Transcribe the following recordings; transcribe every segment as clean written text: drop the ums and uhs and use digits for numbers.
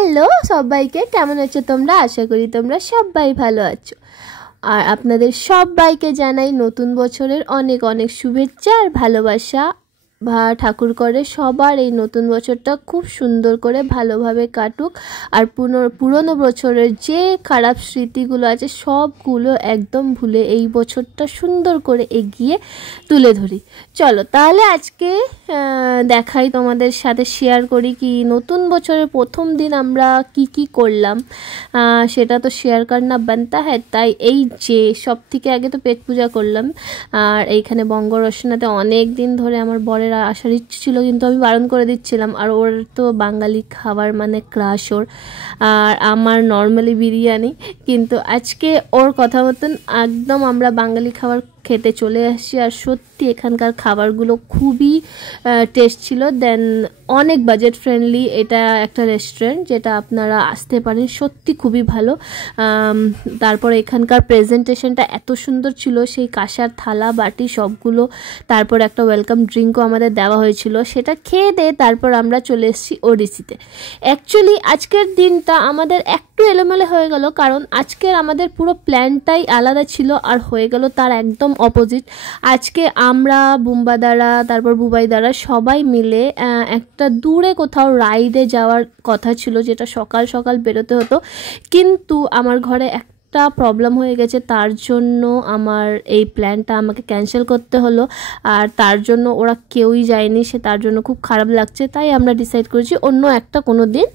Hello সবাইকে, কেমন আছো তোমরা? আশা করি তোমরা সবাই ভালো আছো। আর আপনাদের সবাইকে জানাই নতুন বছরের অনেক অনেক শুভেচ্ছা আর ভালোবাসা। ঠাকুর করে সবার এই নতুন বছরটা খুব সুন্দর করে ভালোভাবে কাটুক। আর পুরনো বছরের যে খারাপ স্মৃতিগুলো আছে সবগুলো একদম ভুলে এই বছরটা সুন্দর করে এগিয়ে তুলে ধরি। চলো তাহলে আজকে দেখাই, তোমাদের সাথে শেয়ার করি কি নতুন বছরের প্রথম দিন আমরা কি করলাম। সেটা তো শেয়ার করনা বানতা হ্যাঁ। তাই এই যে সব থেকে আগে তো পেট পূজা করলাম। আর এইখানে বঙ্গ রসনাতে অনেক দিন ধরে আমার বরের আসার ইচ্ছে ছিল, কিন্তু আমি বারণ করে দিচ্ছিলাম। আর ওর তো বাঙালি খাবার মানে ক্রাশ ওর, আর আমার নর্মালি বিরিয়ানি। কিন্তু আজকে ওর কথা মতন একদম আমরা বাঙালি খাবার খেতে চলে আসছি। আর সত্যি এখানকার খাবারগুলো খুবই টেস্ট ছিল। দেন অনেক বাজেট ফ্রেন্ডলি। এটা একটা রেস্টুরেন্ট যেটা আপনারা আসতে পারেন, সত্যি খুবই ভালো। তারপর এখানকার প্রেজেন্টেশনটা এত সুন্দর ছিল, সেই কাঁসার থালা বাটি সবগুলো। তারপর একটা ওয়েলকাম ড্রিঙ্কও আমাদের দেওয়া হয়েছিল, সেটা খেয়ে দিয়ে তারপর আমরা চলে এসেছি ওডিসিতে। অ্যাকচুয়ালি আজকের দিনটা আমাদের একটু এলোমেলো হয়ে গেল, কারণ আজকের আমাদের পুরো প্ল্যানটাই আলাদা ছিল আর হয়ে গেল তার একদম অপোজিট। আজকে আমরা বুম্বাদারা তারপর বুবাইদারা সবাই মিলে একটা দূরে কোথাও রাইডে যাওয়ার কথা ছিল, যেটা সকাল সকাল বেরোতে হতো। কিন্তু আমার ঘরে একটা প্রবলেম হয়ে গেছে, তার জন্য আমার এই প্ল্যানটা আমাকে ক্যান্সেল করতে হলো। আর তার জন্য ওরা কেউই যায়নি, সে তার জন্য খুব খারাপ লাগছে। তাই আমরা ডিসাইড করেছি অন্য একটা কোনো দিন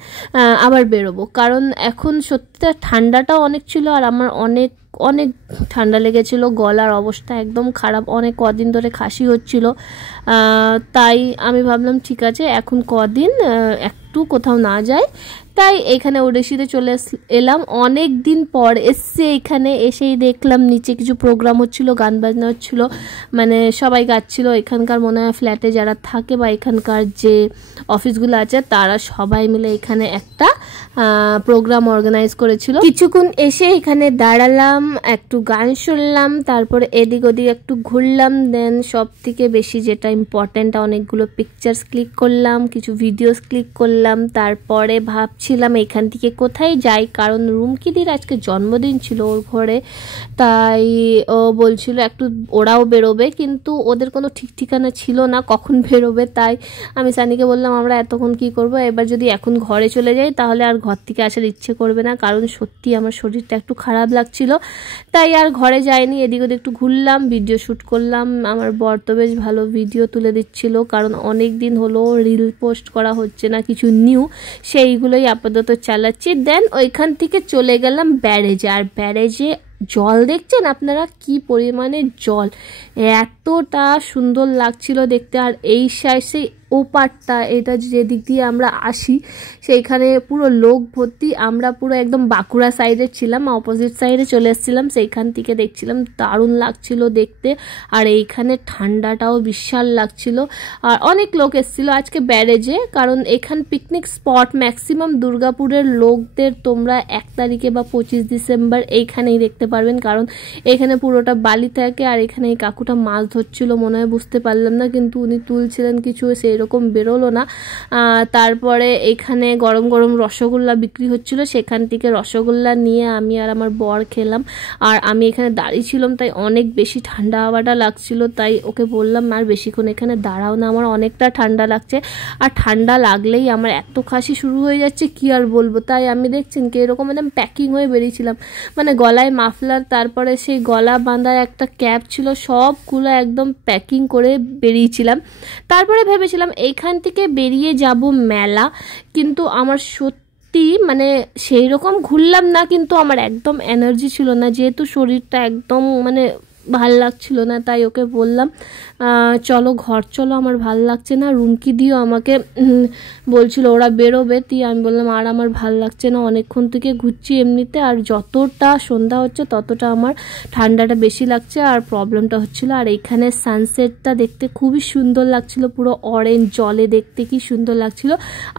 আবার বেরোবো। কারণ এখন সত্যি ঠান্ডাটাও অনেক ছিল, আর আমার অনেক অনেক ঠান্ডা লেগেছিলো, গলার অবস্থা একদম খারাপ, অনেক কদিন ধরে কাশি হচ্ছিল। তাই আমি ভাবলাম ঠিক আছে এখন কদিন একটু কোথাও না যায়। তাই এখানে ওডিসিতে চলে এলাম, অনেক দিন পর এসছে। এখানে এসেই দেখলাম নিচে কিছু প্রোগ্রাম হচ্ছিল, গান বাজনা হচ্ছিল, মানে সবাই গাচ্ছিল। এখানকার মনে হয় ফ্ল্যাটে যারা থাকে বা এখানকার যে অফিসগুলো আছে তারা সবাই মিলে এখানে একটা প্রোগ্রাম অর্গানাইজ করেছিল। কিছুক্ষণ এসে এখানে দাঁড়ালাম, একটু গান শুনলাম, তারপরে এদিক ওদিক একটু ঘুরলাম। দেন সব থেকে বেশি যেটা ইম্পর্টেন্ট, অনেকগুলো পিকচার্স ক্লিক করলাম, কিছু ভিডিওস ক্লিক করলাম। তারপরে ভাবছিলাম এখান থেকে কোথায় যাই, কারণ রুমকিদির আজকে জন্মদিন ছিল ওর ঘরে। তাই ও বলছিল একটু ওরাও বেরোবে, কিন্তু ওদের কোনো ঠিক ঠিকানা ছিল না কখন বেরোবে। তাই আমি সানিকে বললাম আমরা এতক্ষণ কি করব, এবার যদি এখন ঘরে চলে যাই তাহলে আর ঘর থেকে আসার ইচ্ছে করবে না, কারণ সত্যি আমার শরীরটা একটু খারাপ লাগছিল। তাই আর ঘরে যাইনি, এদিক ওদিক একটু ঘুরলাম, ভিডিও শ্যুট করলাম। আমার বর তো বেশ ভালো ভিডিও তুলে দিচ্ছিল, কারণ অনেক দিন হলো রিল পোস্ট করা হচ্ছে না কিছু নিউ, সেইগুলোই আপাতত চালাচ্ছি। দেন ওইখান থেকে চলে গেলাম ব্যারেজে। আর ব্যারেজে জল দেখছেন আপনারা কি পরিমাণে জল, এতটা সুন্দর লাগছিল দেখতে। আর এই সেই ওপারটা, এটা যেদিক দিয়ে আমরা আসি সেইখানে পুরো লোক ভর্তি। আমরা পুরো একদম বাঁকুড়া সাইডে ছিলাম, অপোজিট সাইডে চলে এসেছিলাম, সেইখান থেকে দেখছিলাম, দারুণ লাগছিল দেখতে। আর এইখানে ঠান্ডাটাও বিশাল লাগছিল। আর অনেক লোক এসেছিলো আজকে ব্যারেজে, কারণ এখান পিকনিক স্পট ম্যাক্সিমাম দুর্গাপুরের লোকদের তোমরা 1 তারিখে বা 25 ডিসেম্বর এইখানেই দেখতে পারবেন, কারণ এখানে পুরোটা বালি থাকে। আর এখানে এই কাকুটা মাছ ধরছিল মনে হয়, বুঝতে পারলাম না, কিন্তু উনি তুলছিলেন কিছু, সেরকম বেরোলো না। তারপরে এখানে গরম গরম রসগোল্লা বিক্রি হচ্ছিল, সেখান থেকে রসগোল্লা নিয়ে আমি আর আমার বর খেলাম। আর আমি এখানে দাঁড়িয়েছিলাম, তাই অনেক বেশি ঠান্ডা হাওয়াটা লাগছিল। তাই ওকে বললাম আর বেশিক্ষণ এখানে দাঁড়াও না, আমার অনেকটা ঠান্ডা লাগছে। আর ঠান্ডা লাগলেই আমার এত কাশি শুরু হয়ে যাচ্ছে কি আর বলবো। তাই আমি দেখছেন কি এরকম মানে প্যাকিং হয়ে বেরিয়েছিলাম, মানে গলায় মাফলার, তারপরে সেই গলা বাঁধা একটা ক্যাপ ছিল, সবগুলো একদম প্যাকিং করে বেরিয়েছিলাম। তারপরে ভেবেছিলাম এইখান থেকে বেরিয়ে যাব মেলা, কিন্তু আমার সত্যি মানে সেই রকম ঘুরলাম না, কিন্তু আমার একদম এনার্জি ছিল না, যেহেতু শরীরটা একদম মানে ভাল লাগছিল না। তাই ওকে বললাম চলো ঘর চলো, আমার ভাল লাগছে না। রুমকি দিও আমাকে বলছিল ওরা বেরোবে, আমি বললাম আর আমার ভাল লাগছে না, অনেকক্ষণ থেকে ঘুরছি এমনিতে, আর যতটা সন্ধ্যা হচ্ছে ততটা আমার ঠান্ডাটা বেশি লাগছে আর প্রবলেমটা হচ্ছিল। আর এইখানে সানসেটটা দেখতে খুবই সুন্দর লাগছিল, পুরো অরেঞ্জ জলে দেখতে কি সুন্দর লাগছিল।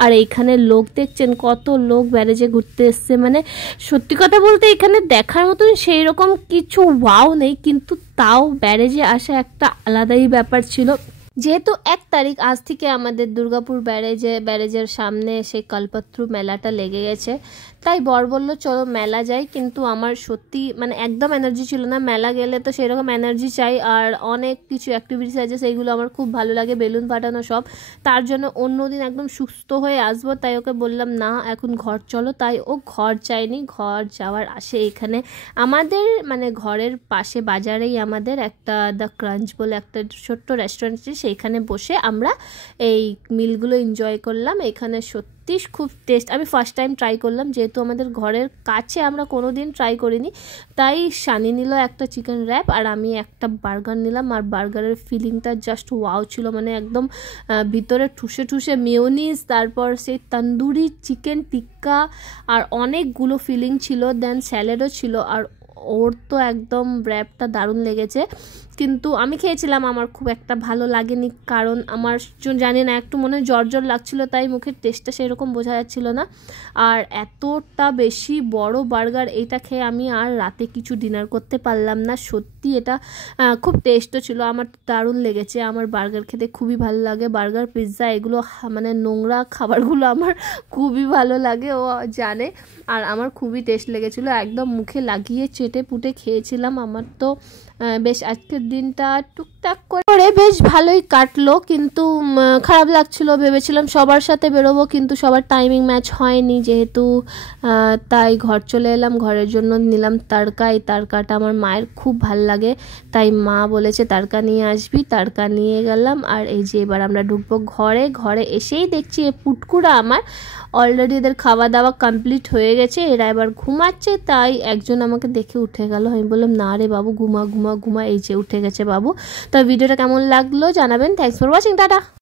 আর এইখানে লোক দেখছেন কত লোক ব্যারেজে ঘুরতে এসছে, মানে সত্যি কথা বলতে এখানে দেখার মতন সেই রকম কিছু ওয়াও নেই, কিন্তু তাও ব্যারেজে আসা একটা আলাদাই ব্যাপার ছিল। যেহেতু 1 তারিখ আজ থেকে আমাদের দুর্গাপুর ব্যারেজের সামনে সেই কল্পতরু মেলাটা লেগে গেছে, তাই বর বলল চলো মেলা যাই। কিন্তু আমার সত্যি মানে একদম এনার্জি ছিল না। মেলা গেলে তো সেরকম এনার্জি চাই, আর অনেক কিছু অ্যাক্টিভিটিস আছে সেইগুলো আমার খুব ভালো লাগে, বেলুন ফাটানো সব। তার জন্য অন্য দিন একদম সুস্থ হয়ে আসবো, তাই ওকে বললাম না এখন ঘর চলো। তাই ও ঘর চায়নি, ঘর যাওয়ার আসে এখানে আমাদের মানে ঘরের পাশে বাজারেই আমাদের একটা দ্য ক্রাঞ্চ বলে একটা ছোট্ট রেস্টুরেন্ট আছে, সেইখানে বসে আমরা এই মিলগুলো এনজয় করলাম। এখানে সত্যি খুব টেস্ট, আমি ফার্স্ট টাইম ট্রাই করলাম, যেহেতু আমাদের ঘরের কাছে আমরা কোনো দিন ট্রাই করিনি। তাই সানি নিল একটা চিকেন র্যাপ আর আমি একটা বার্গার নিলাম, আর বার্গারের ফিলিংটা জাস্ট ওয়াও ছিল, মানে একদম ভিতরে ঠুসে ঠুসে মেয়োনিজ, তারপর সেই তন্দুরি চিকেন টিক্কা আর অনেকগুলো ফিলিং ছিল, দেন স্যালাডও ছিল। আর ওর তো একদম র্যাপটা দারুণ লেগেছে, কিন্তু আমি খেয়েছিলাম, আমার খুব একটা ভালো লাগেনি, কারণ আমার জানি না একটু মনে জ্বর জ্বর লাগছিল, তাই মুখের টেস্টটা সেরকম বোঝা যাচ্ছিল না। আর এতটা বেশি বড় বার্গার, এটা খেয়ে আমি আর রাতে কিছু ডিনার করতে পারলাম না। সত্যি এটা খুব টেস্টও ছিল, আমার দারুণ লেগেছে। আমার বার্গার খেতে খুবই ভালো লাগে, বার্গার পিৎজা এগুলো মানে নোংরা খাবারগুলো আমার খুবই ভালো লাগে, ও জানে। আর আমার খুবই টেস্ট লেগেছিলো, একদম মুখে লাগিয়ে চেটে পুটে খেয়েছিলাম। আমার তো বেশ আজকের দিনটা টুকটাক করে বেশ ভালোই কাটলো, কিন্তু খারাপ লাগছিল। ভেবেছিলাম সবার সাথে বেরোবো, কিন্তু সবার টাইমিং ম্যাচ হয়নি যেহেতু, তাই ঘর চলে এলাম। ঘরের জন্য নিলাম তারকা, এই তারকাটা আমার মায়ের খুব ভাল লাগে, তাই মা বলেছে তারকা নিয়ে আসবি, তারকা নিয়ে গেলাম। আর এই যে এবার আমরা ঢুকবো ঘরে। ঘরে এসেই দেখছি এই পুটকুরা আমার অলরেডি এদের খাওয়া দাওয়া কমপ্লিট হয়ে গেছে, এরা এবার ঘুমাচ্ছে। তাই একজন আমাকে দেখে উঠে গেল, আমি বললাম না রে বাবু ঘুমা ঘুমা ঘুমা, এই যে উঠে গেছে বাবু। তো ভিডিওটা কেমন লাগলো জানাবেন। Thanks for watching, tata.